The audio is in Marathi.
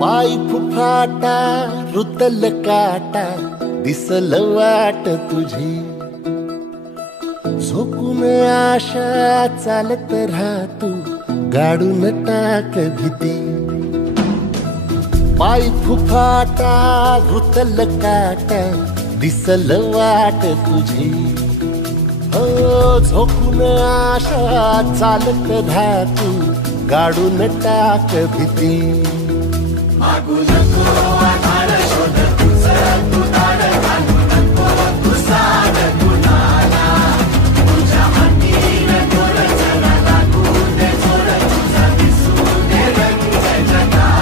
पाय फुफाटा रुतल काटा दिसल वाट तुझी झोकून आशा चालत राहतू गाडून टाक भीती पाय फुफाटा रुतल काटा दिसल वाट तुझी हो झोकून आशा चालत राहतू गाडून टाक भीती